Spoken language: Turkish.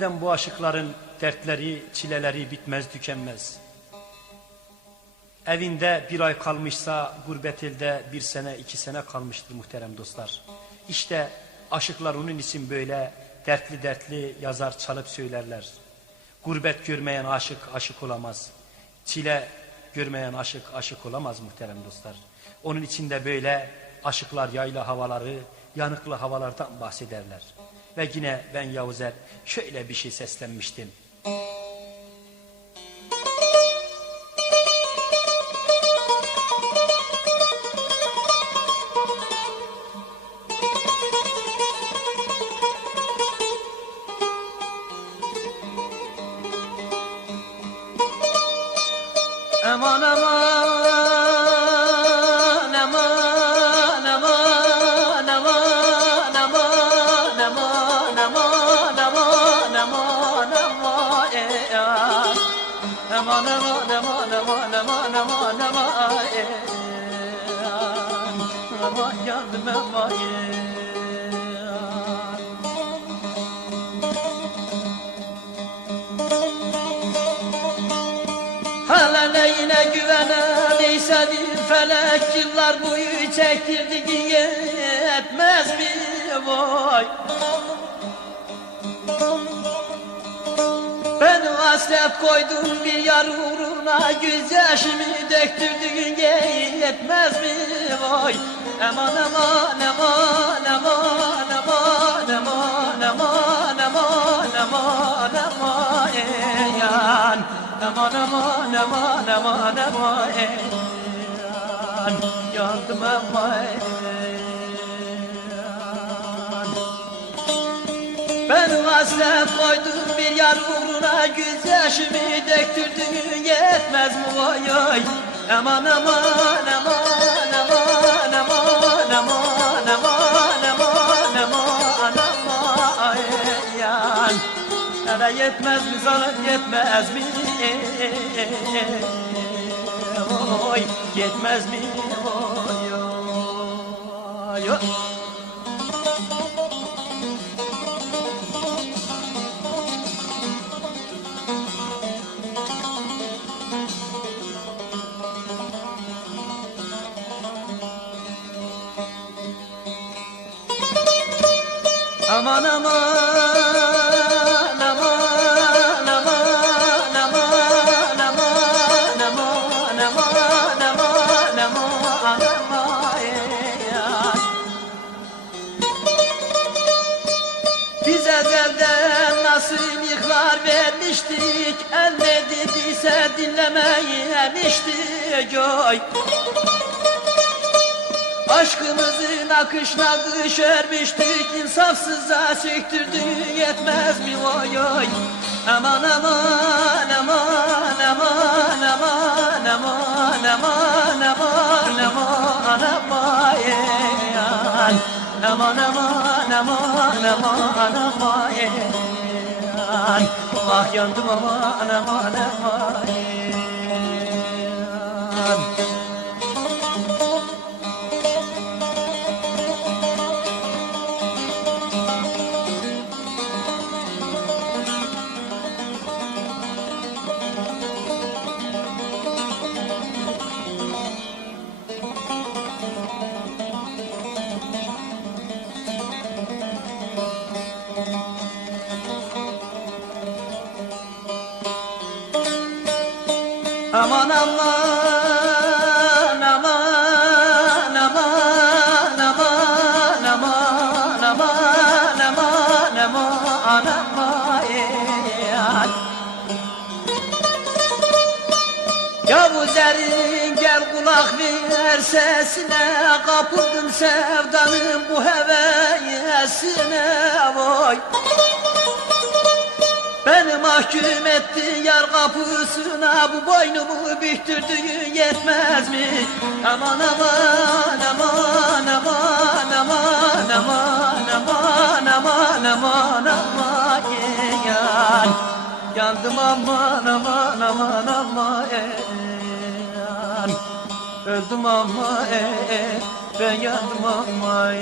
eden bu aşıkların dertleri, çileleri bitmez tükenmez. Evinde bir ay kalmışsa gurbet elde 1 sene 2 sene kalmıştır muhterem dostlar. İşte aşıklar onun için böyle dertli dertli yazar, çalıp söylerler. Gurbet görmeyen aşık aşık olamaz. Çile görmeyen aşık aşık olamaz muhterem dostlar. Onun için de böyle aşıklar yayla havaları, yanıklı havalardan bahsederler. Ve yine ben Yavuzer şöyle bir şey seslenmiştim. Aman aman aman aman aman aman aman aman aman aman aman aman aman aman aman aman aman aman yandım aman. Hala neyine güvenemeyse bir felek, yıllar boyu çektirdiğin yetmez mi vay? Ben hasret koydum bir yar uğruna, gözyaşımı döktürdüğün yetmez mi vay? Aman aman aman aman aman aman aman aman aman aman yan. Aman aman aman aman aman yandım aman. Ben hasret koydum bir yar uğruna, gözyaşımı döktürdüğün yetmez mi vay ay? Aman aman aman aman aman aman aman aman aman aman yan. Sana yetmez mi, sana yetmez mi? Oy, yetmez mi? Oy, oy, oy. Aman aman biz ezelden nasibikler vermiştik, el ne dediyse dinlemeyemiştik oy. Aşkımızın akışına kış örmüştük, insafsıza söktürdüğün yetmez mi oy oy? Aman aman aman aman aman aman aman aman aman aman yan. Aman aman aman aman aman yan. Ah yandım aman aman aman yan. Aman aman aman aman aman aman aman aman aman aman Yavuzer'in gel kulak ver sesine, kapıldım sevdanın bu hevesine vay. Beni mahkum etti yar kapısına, bu boynumu büktürdüğün yetmez mi? Aman aman aman aman aman aman aman aman aman aman yan. Yandım aman aman aman aman yan. Öldüm ama ben yandım ama